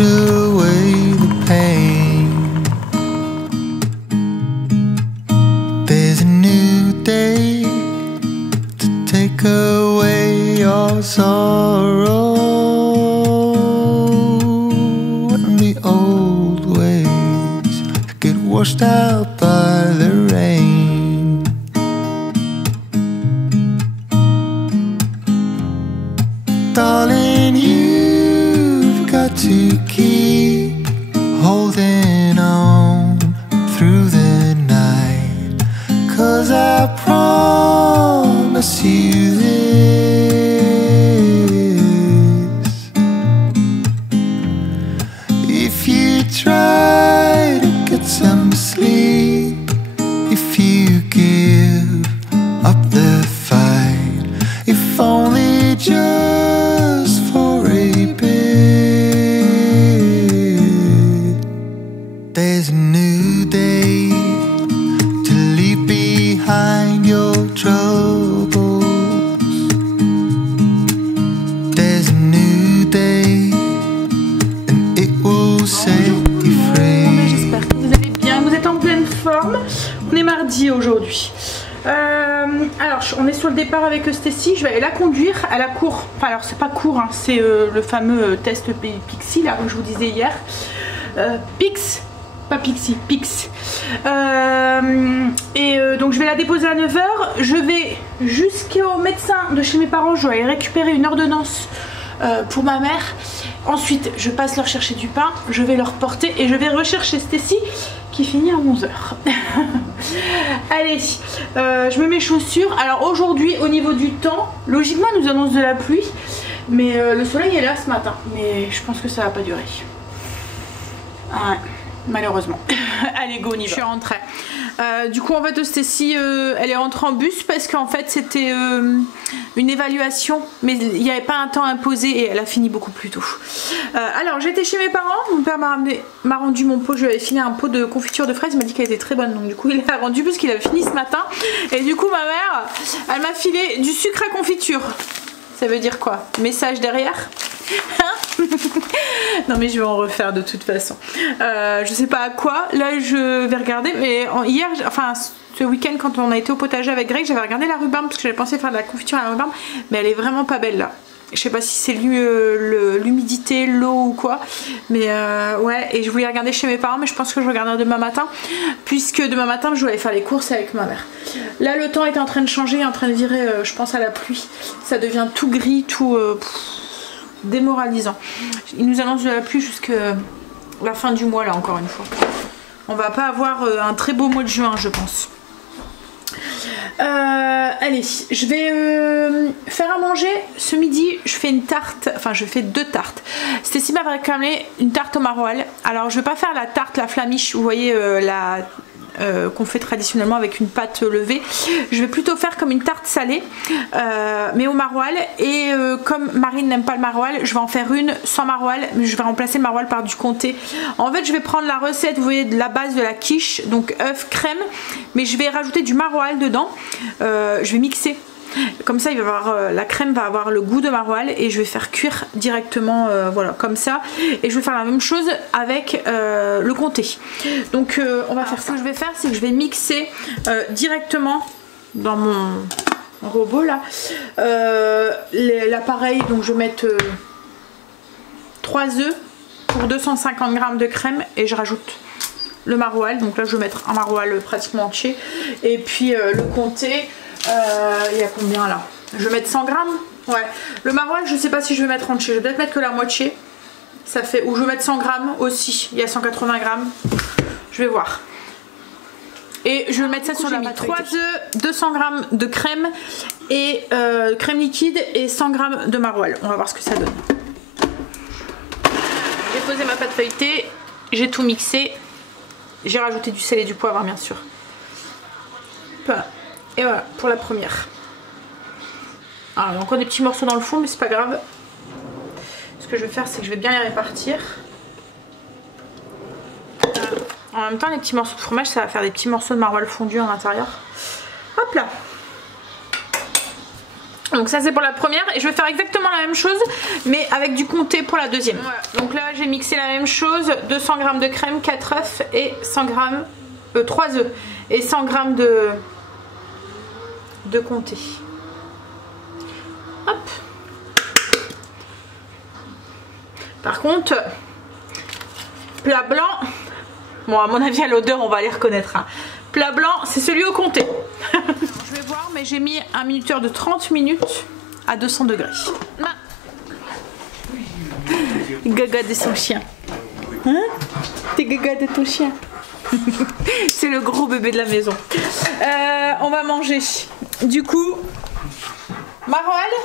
away the pain. There's a new day to take away your sorrow, and the old ways get washed out by the rain. Darling, you've got to keep holding on through the night, 'cause I promise you this: if you try to get some sleep, if you give up the fight, if only just for a bit, there's a new day to leave behind your troubles. There's a new day and it will set you free. J'espère que vous allez bien, vous êtes en pleine forme. On est mardi aujourd'hui. Alors on est sur le départ avec Stacy. Je vais aller la conduire à la cour. Enfin alors c'est pas cour, hein, c'est le fameux test Pixie là que je vous disais hier. Pix, pas Pixie, Pix. Donc je vais la déposer à 9 h. Je vais jusqu'au médecin de chez mes parents. Je dois aller récupérer une ordonnance pour ma mère. Ensuite je passe leur chercher du pain. Je vais leur porter et je vais rechercher Stacy qui finit à 11 h. Allez, je mets mes chaussures. Alors aujourd'hui au niveau du temps, logiquement nous annonce de la pluie, mais le soleil est là ce matin, mais je pense que ça va pas durer. Ouais, malheureusement. Allez go, on y va. Je suis rentrée. Du coup en fait Stacy elle est rentrée en bus parce qu'en fait c'était une évaluation, mais il n'y avait pas un temps imposé et elle a fini beaucoup plus tôt. Alors j'étais chez mes parents, mon père m'a rendu mon pot, je lui avais filé un pot de confiture de fraises, il m'a dit qu'elle était très bonne, donc du coup il l'a rendu parce qu'il avait fini ce matin, et du coup ma mère elle m'a filé du sucre à confiture. Ça veut dire quoi? Message derrière? Non mais je vais en refaire de toute façon. Je sais pas à quoi. Là je vais regarder. Mais hier, enfin ce week-end quand on a été au potager avec Greg, j'avais regardé la rhubarbe parce que j'avais pensé faire de la confiture à la rhubarbe, mais elle est vraiment pas belle là. Je sais pas si c'est l'humidité, l'eau ou quoi, mais ouais. Et je voulais regarder chez mes parents, mais je pense que je regarderai demain matin, puisque demain matin je dois aller faire les courses avec ma mère. Là le temps est en train de changer, en train de virer, je pense, à la pluie. Ça devient tout gris, tout démoralisant. Il nous annonce de la pluie jusqu'à la fin du mois là, encore une fois. On va pas avoir un très beau mois de juin, je pense. Allez, je vais faire à manger. Ce midi, je fais une tarte, enfin je fais 2 tartes. Stacy m'a réclamé une tarte au maroilles. Alors je vais pas faire la tarte, la flamiche, vous voyez qu'on fait traditionnellement avec une pâte levée. Je vais plutôt faire comme une tarte salée, mais au maroilles. Et comme Marine n'aime pas le maroilles, je vais en faire une sans maroilles, mais je vais remplacer le maroilles par du comté. En fait je vais prendre la recette, vous voyez, de la base de la quiche, donc œuf, crème, mais je vais rajouter du maroilles dedans. Je vais mixer. Comme ça il va avoir, la crème va avoir le goût de maroilles, et je vais faire cuire directement, voilà, comme ça. Et je vais faire la même chose avec le comté. Donc on va faire ça. Ce que je vais faire, c'est que je vais mixer directement dans mon robot là l'appareil. Donc je vais mettre 3 œufs pour 250 g de crème, et je rajoute le maroilles. Donc là je vais mettre un maroilles pratiquement entier, et puis le comté. Il y a combien là? Je vais mettre 100 g. Ouais, le maroilles je sais pas si je vais mettre entier, je vais peut-être mettre que la moitié. Ça fait, ou je vais mettre 100 g aussi, il y a 180 g. Je vais voir. Et je vais mettre ça sur la pâte. 3 œufs, 200 g de crème et crème liquide, et 100 g de maroilles. On va voir ce que ça donne. J'ai posé ma pâte feuilletée, j'ai tout mixé. J'ai rajouté du sel et du poivre, bien sûr. Et voilà pour la première. Alors, il y a encore des petits morceaux dans le fond, mais c'est pas grave. Ce que je vais faire, c'est que je vais bien les répartir. En même temps, les petits morceaux de fromage, ça va faire des petits morceaux de maroilles fondues à l'intérieur. Hop là. Donc ça c'est pour la première et je vais faire exactement la même chose mais avec du comté pour la deuxième. Voilà. Donc là j'ai mixé la même chose, 200 g de crème, 4 œufs et 100 g, 3 œufs et 100 g de comté. Hop. Par contre, plat blanc, bon à mon avis à l'odeur on va les reconnaître. Hein. Plat blanc c'est celui au comté. Je vais voir mais j'ai mis un minuteur de 30 minutes à 200 degrés. Gaga de son chien. Hein? T'es gaga de ton chien. C'est le gros bébé de la maison. On va manger du coup maroilles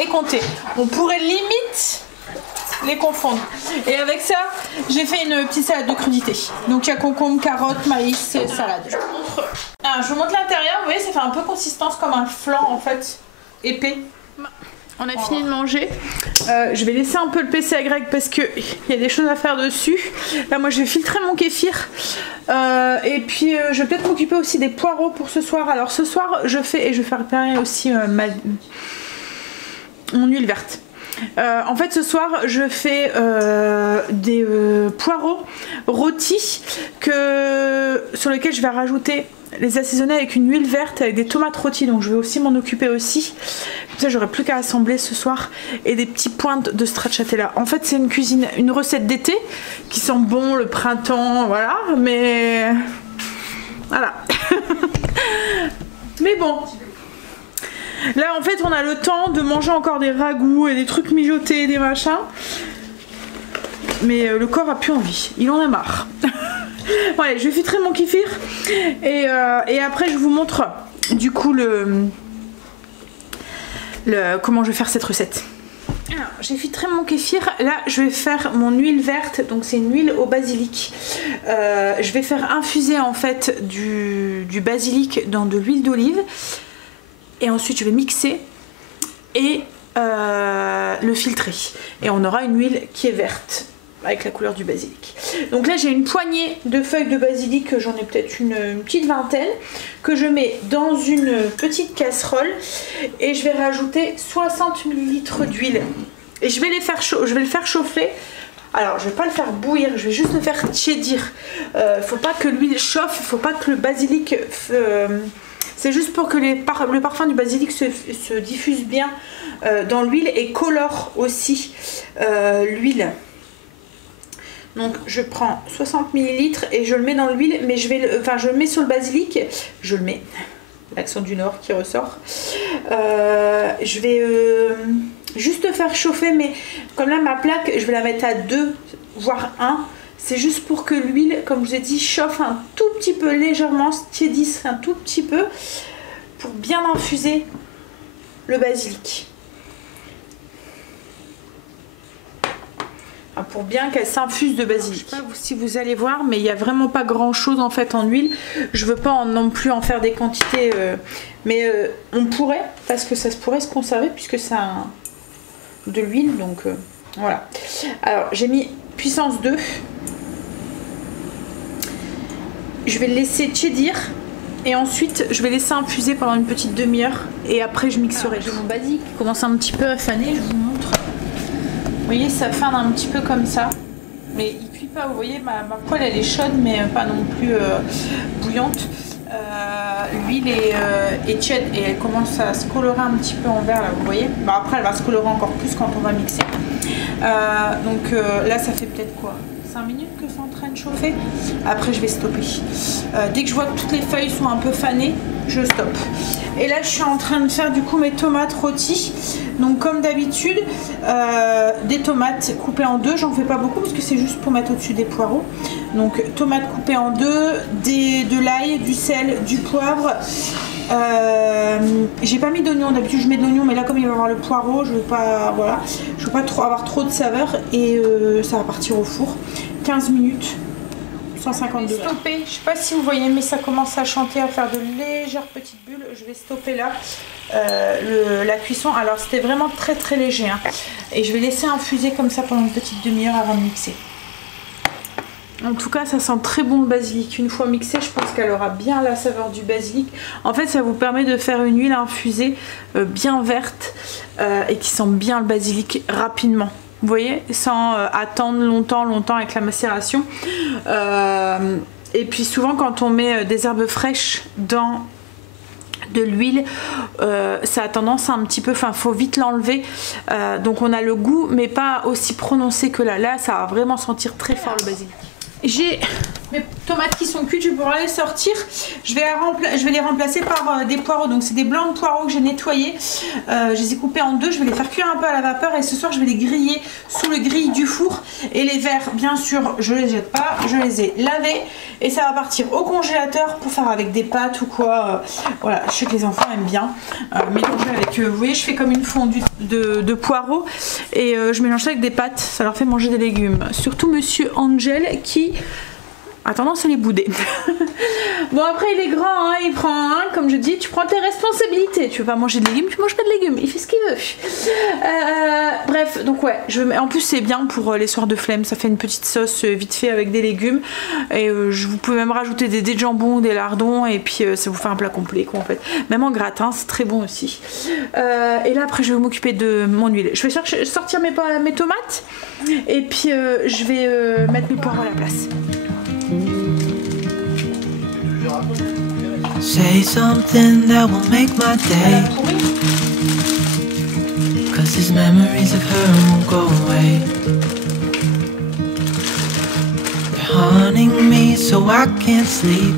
et comté. On pourrait limite les confondre. Et avec ça, j'ai fait une petite salade de crudité. Donc il y a concombre, carottes, maïs et salade. Je vous montre l'intérieur. Vous voyez, ça fait un peu consistance comme un flan en fait, épais. On a fini de manger. Je vais laisser un peu le PC à Greg parce qu'il y a des choses à faire dessus. Là, moi, je vais filtrer mon kéfir. Et puis, je vais peut-être m'occuper aussi des poireaux pour ce soir. Alors, ce soir, je vais faire préparer aussi mon huile verte. En fait ce soir je fais des poireaux rôtis sur lesquels je vais rajouter, les assaisonner avec une huile verte avec des tomates rôties, donc je vais aussi m'en occuper aussi. Comme ça j'aurai plus qu'à assembler ce soir, et des petits points de stracciatella. En fait c'est une recette d'été qui sent bon le printemps, voilà, mais voilà. Mais bon, là en fait on a le temps de manger encore des ragoûts et des trucs mijotés, des machins. Mais le corps a plus envie, il en a marre. Bon, allez, je vais filtrer mon kéfir et après je vous montre du coup comment je vais faire cette recette. Alors j'ai filtré mon kéfir, là je vais faire mon huile verte, donc c'est une huile au basilic. Je vais faire infuser en fait du basilic dans de l'huile d'olive. Et ensuite je vais mixer et le filtrer. Et on aura une huile qui est verte avec la couleur du basilic. Donc là j'ai une poignée de feuilles de basilic, j'en ai peut-être une petite vingtaine, que je mets dans une petite casserole et je vais rajouter 60 ml d'huile. Et je vais le faire chauffer. Alors je vais pas le faire bouillir, je vais juste le faire tiédir. Faut pas que l'huile chauffe, faut pas que le basilic... c'est juste pour que le parfum du basilic se diffuse bien dans l'huile et colore aussi l'huile. Donc je prends 60 ml et je le mets dans l'huile, mais je le mets sur le basilic. Je le mets, l'accent du Nord qui ressort. Je vais juste faire chauffer, mais comme là ma plaque, je vais la mettre à 2 voire 1. C'est juste pour que l'huile, comme je vous ai dit, chauffe un tout petit peu, légèrement, tiédisse un tout petit peu, pour bien infuser le basilic. Enfin, pour bien qu'elle s'infuse de basilic. Je sais pas si vous allez voir, mais il n'y a vraiment pas grand chose en fait en huile. Je veux pas non plus en faire des quantités, mais on pourrait, parce que ça pourrait se conserver puisque c'est de l'huile, donc voilà. Alors j'ai mis puissance 2. Je vais le laisser tiédir et ensuite je vais laisser infuser pendant une petite demi-heure et après je mixerai. Alors, mon basilic commence un petit peu à faner, je vous montre. Vous voyez, ça fane un petit peu comme ça, mais il cuit pas. Vous voyez, ma poêle elle est chaude mais pas non plus bouillante. L'huile est tiède et elle commence à se colorer un petit peu en vert là, vous voyez. Bon, après elle va se colorer encore plus quand on va mixer. Donc là ça fait peut-être quoi, 5 minutes que c'est en train de chauffer. Après je vais stopper. Dès que je vois que toutes les feuilles sont un peu fanées, je stoppe. Et là je suis en train de faire du coup mes tomates rôties. Donc comme d'habitude, des tomates coupées en deux. J'en fais pas beaucoup parce que c'est juste pour mettre au-dessus des poireaux. Donc tomates coupées en deux, de l'ail, du sel, du poivre. J'ai pas mis d'oignon, d'habitude je mets de l'oignon, mais là comme il va y avoir le poireau, je veux pas, voilà, je veux pas avoir trop de saveur et ça va partir au four. 15 minutes, 150 degrés. Stopper, je sais pas si vous voyez, mais ça commence à chanter, à faire de légères petites bulles. Je vais stopper là la cuisson. Alors c'était vraiment très très léger, hein. Et je vais laisser infuser comme ça pendant une petite demi-heure avant de mixer. En tout cas, ça sent très bon le basilic. Une fois mixé, je pense qu'elle aura bien la saveur du basilic. En fait, ça vous permet de faire une huile infusée bien verte et qui sent bien le basilic rapidement. Vous voyez, sans attendre longtemps avec la macération. Et puis souvent, quand on met des herbes fraîches dans de l'huile, ça a tendance à un petit peu, enfin faut vite l'enlever, donc on a le goût mais pas aussi prononcé que là, ça va vraiment sentir très fort le basilic. J'ai mes tomates qui sont cuites, je vais pouvoir les sortir. Je vais les remplacer par des poireaux. Donc c'est des blancs de poireaux que j'ai nettoyés. Je les ai coupés en deux. Je vais les faire cuire un peu à la vapeur. Et ce soir je vais les griller sous le grill du four. Et les verres, bien sûr, je les jette pas. Je les ai lavés. Et ça va partir au congélateur pour faire avec des pâtes ou quoi. Voilà, je sais que les enfants aiment bien. Mélanger avec, vous voyez, je fais comme une fondue de poireaux. Et je mélange ça avec des pâtes. Ça leur fait manger des légumes. Surtout Monsieur Angel qui a tendance à les bouder. Bon, après il est grand, hein, il prend un, comme je dis, tu prends tes responsabilités. Tu veux pas manger de légumes, tu manges pas de légumes, il fait ce qu'il veut. Bref, donc ouais, en plus c'est bien pour les soirs de flemme, ça fait une petite sauce vite fait avec des légumes. Et vous pouvez même rajouter des dés de jambon, des lardons, et puis ça vous fait un plat complet quoi en fait. Même en gratin, c'est très bon aussi. Et là après je vais m'occuper de mon huile. Je vais sortir mes tomates, et puis je vais mettre mes poireaux à la place. Say something that will make my day, 'cause these memories of her won't go away. They're haunting me so I can't sleep.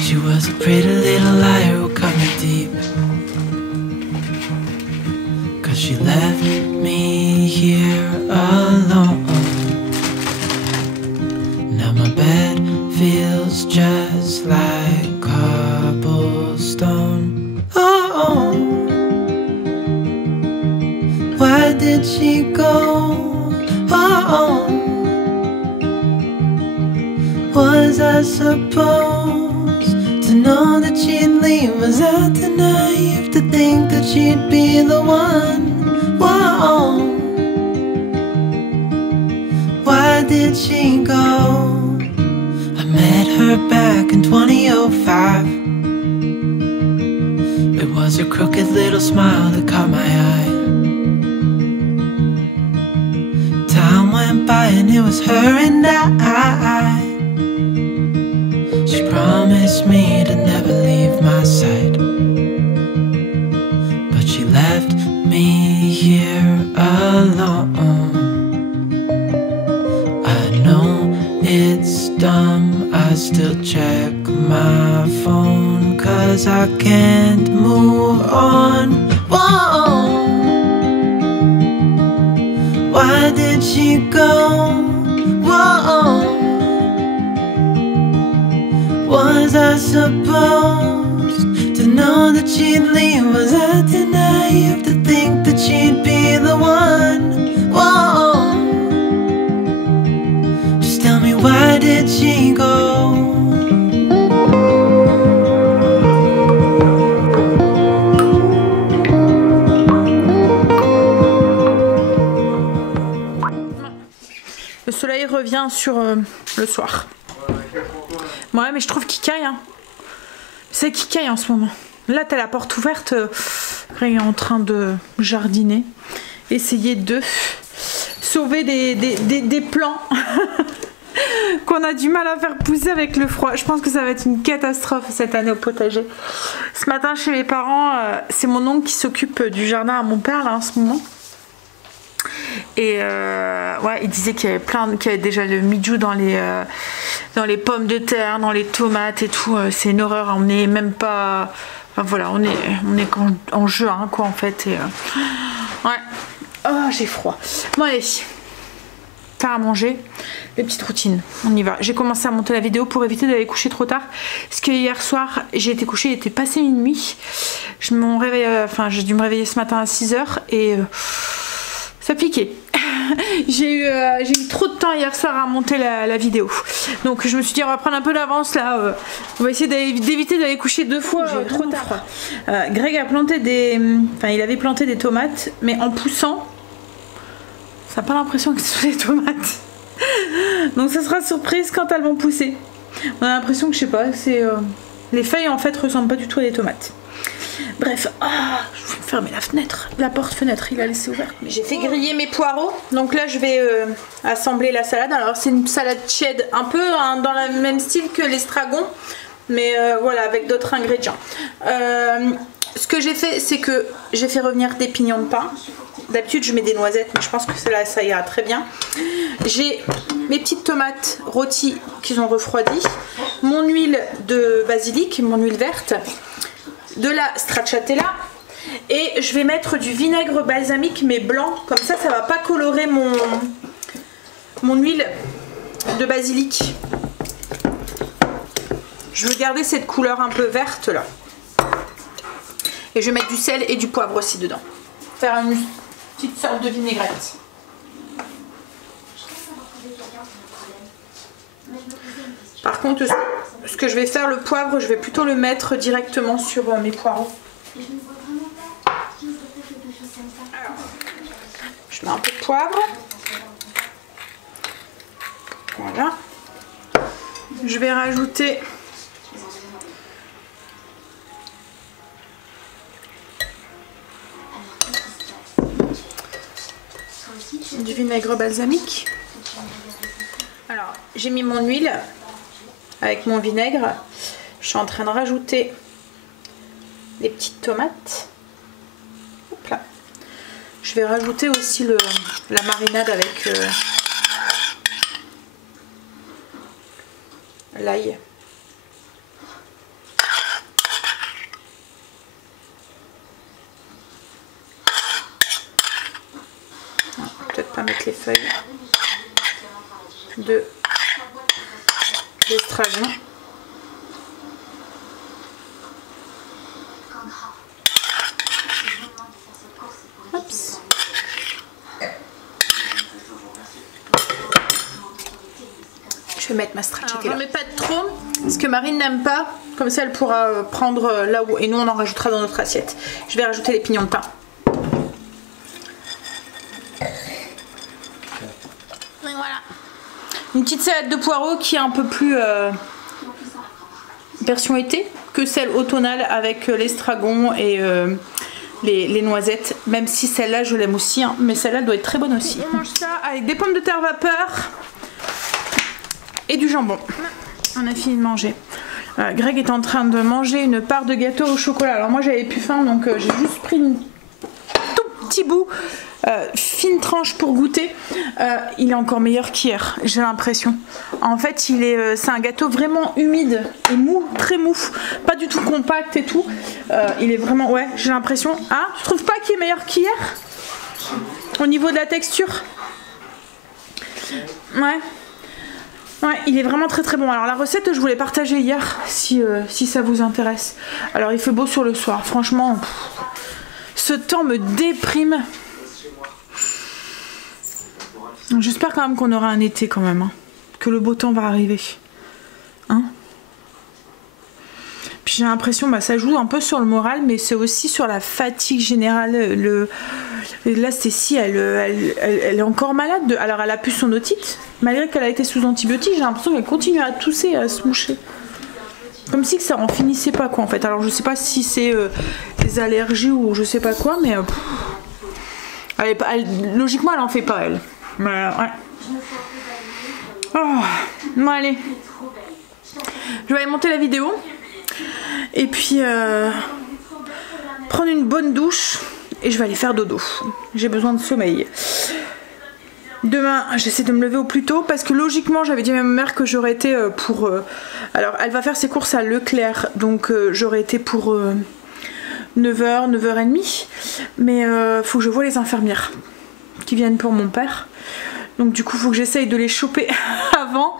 She was a pretty little liar who cut me deep, 'cause she left me here alone. Now my bed feels just like cobblestone. Oh, why did she go? Oh, was I supposed to know that she'd leave? Was I too naive to think that she'd be the one? Whoa, why did she go? Met her back in 2005. It was her crooked little smile that caught my eye. Time went by and it was her and I. She promised me to never leave my side, but she left me here alone. I know it's dumb, I still check my phone, 'cause I can't move on. Whoa, why did she go? Whoa, was I supposed to know that she'd leave? Was I too naive to think that she'd be the one? Whoa, just tell me, why did she go? Le soleil revient sur le soir. Ouais, mais je trouve qu'il caille. Hein. C'est qu'il caille en ce moment. Là, t'as la porte ouverte. Greg est en train de jardiner. Essayer de sauver des plants qu'on a du mal à faire pousser avec le froid. Je pense que ça va être une catastrophe cette année au potager. Ce matin, chez mes parents, c'est mon oncle qui s'occupe du jardin à mon père là en ce moment. Et ouais, il disait qu'il y avait déjà le mildiou dans les pommes de terre, dans les tomates et tout. C'est une horreur. On n'est même pas. Enfin voilà, on est en juin quoi en fait. Et, ouais. Oh, j'ai froid. Bon allez, faire à manger. Les petites routines, on y va. J'ai commencé à monter la vidéo pour éviter d'aller coucher trop tard. Parce que hier soir, j'ai été couchée, il était passé minuit. J'ai dû me réveiller ce matin à 6 h et ça piquait. J'ai eu trop de temps hier soir à monter la vidéo. Donc je me suis dit on va prendre un peu d'avance là. On va essayer d'éviter d'aller coucher deux fois trop tard. Greg a planté il avait planté des tomates, mais en poussant, ça n'a pas l'impression que ce sont des tomates. Donc ça sera surprise quand elles vont pousser. On a l'impression que je sais pas, c'est les feuilles en fait ressemblent pas du tout à des tomates. Bref, je vais fermer la fenêtre, la porte-fenêtre, il a laissé ouverte. J'ai fait griller mes poireaux, donc là je vais assembler la salade. Alors c'est une salade tiède, un peu dans le même style que l'estragon, mais voilà, avec d'autres ingrédients. Ce que j'ai fait, c'est que j'ai fait revenir des pignons de pain. D'habitude je mets des noisettes, mais je pense que celle-là ça ira très bien. J'ai mes petites tomates rôties qui ont refroidi, mon huile de basilic, mon huile verte, de la stracciatella, et je vais mettre du vinaigre balsamique mais blanc, comme ça ça va pas colorer mon huile de basilic. Je veux garder cette couleur un peu verte là, et je vais mettre du sel et du poivre aussi dedans, faire une petite sorte de vinaigrette. Par contre, ce que je vais faire, le poivre, je vais plutôt le mettre directement sur mes poireaux. Alors, je mets un peu de poivre. Voilà. Je vais rajouter du vinaigre balsamique. Alors, j'ai mis mon huile avec mon vinaigre. Je suis en train de rajouter les petites tomates. Hop là. Je vais rajouter aussi la marinade avec l'ail. Peut-être pas mettre les feuilles de l'estragon. Oups. Je vais mettre ma stracciatella. J'en mets pas de trop, parce que Marine n'aime pas. Comme ça, elle pourra prendre là où, et nous on en rajoutera dans notre assiette. Je vais rajouter les pignons de pain. Voilà. Une petite salade de poireaux qui est un peu plus version été que celle automnale avec l'estragon et les noisettes. Même si celle-là je l'aime aussi, hein, mais celle-là doit être très bonne aussi. On mange ça avec des pommes de terre vapeur et du jambon. On a fini de manger. Greg est en train de manger une part de gâteau au chocolat. Alors moi j'avais plus faim, donc j'ai juste pris un tout petit bout. Fine tranche pour goûter. Il est encore meilleur qu'hier, j'ai l'impression. En fait c'est un gâteau vraiment humide et mou, très mou, pas du tout compact et tout. Il est vraiment, ouais, j'ai l'impression. Ah, tu trouves pas qu'il est meilleur qu'hier au niveau de la texture? Ouais. Ouais, il est vraiment très très bon. Alors la recette je voulais partager hier si ça vous intéresse. Alors il fait beau sur le soir, franchement ce temps me déprime. J'espère quand même qu'on aura un été quand même, hein. Que le beau temps va arriver, hein. Puis j'ai l'impression, ça joue un peu sur le moral, mais c'est aussi sur la fatigue générale. Là Stécie elle est encore malade, alors elle a plus son otite, malgré qu'elle a été sous antibiotiques. J'ai l'impression qu'elle continue à tousser et à se moucher, comme si que ça en finissait pas quoi en fait. Alors je sais pas si c'est des allergies ou je sais pas quoi, mais logiquement elle en fait pas elle. Ouais. Oh, bon allez, je vais aller monter la vidéo et puis prendre une bonne douche et je vais aller faire dodo. J'ai besoin de sommeil. Demain j'essaie de me lever au plus tôt parce que logiquement j'avais dit à ma mère que j'aurais été pour alors elle va faire ses courses à Leclerc, donc j'aurais été pour 9h, 9h30, mais faut que je voie les infirmières qui viennent pour mon père. Donc du coup il faut que j'essaye de les choper avant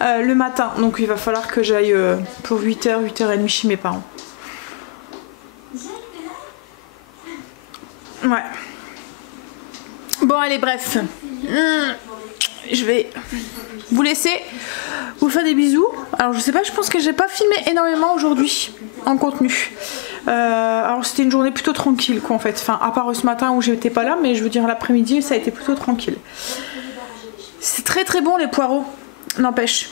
le matin. Donc il va falloir que j'aille pour 8h, 8h30 chez mes parents. Ouais. Bon allez bref. Je vais vous laisser, vous faire des bisous. Alors je sais pas, je pense que j'ai pas filmé énormément aujourd'hui en contenu. Alors c'était une journée plutôt tranquille quoi en fait. Enfin à part ce matin où j'étais pas là, mais je veux dire l'après-midi ça a été plutôt tranquille. C'est très très bon les poireaux, n'empêche.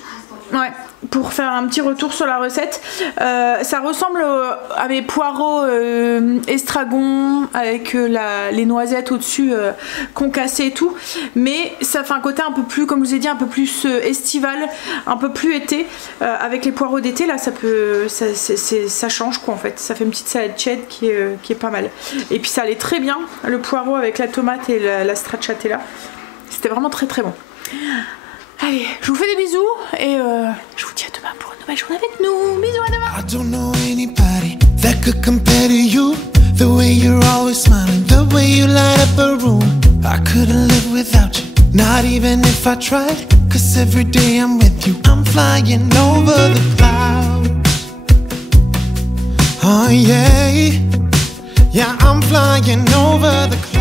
Ouais, pour faire un petit retour sur la recette, ça ressemble à mes poireaux estragon avec les noisettes au-dessus concassées et tout, mais ça fait un côté un peu plus, comme je vous ai dit, un peu plus estival, un peu plus été. Avec les poireaux d'été, là, ça change quoi en fait. Ça fait une petite salade chède qui est pas mal. Et puis ça allait très bien, le poireau avec la tomate et la stracciatella. C'était vraiment très très bon. Allez, je vous fais des bisous et je vous dis à demain pour une nouvelle journée avec nous. Bisous, à demain. I don't know anybody that could compare to you. The way you're always smiling, the way you light up a room. I couldn't live without you, not even if I tried. Cause every day I'm with you, I'm flying over the clouds. Oh yeah, yeah, I'm flying over the clouds.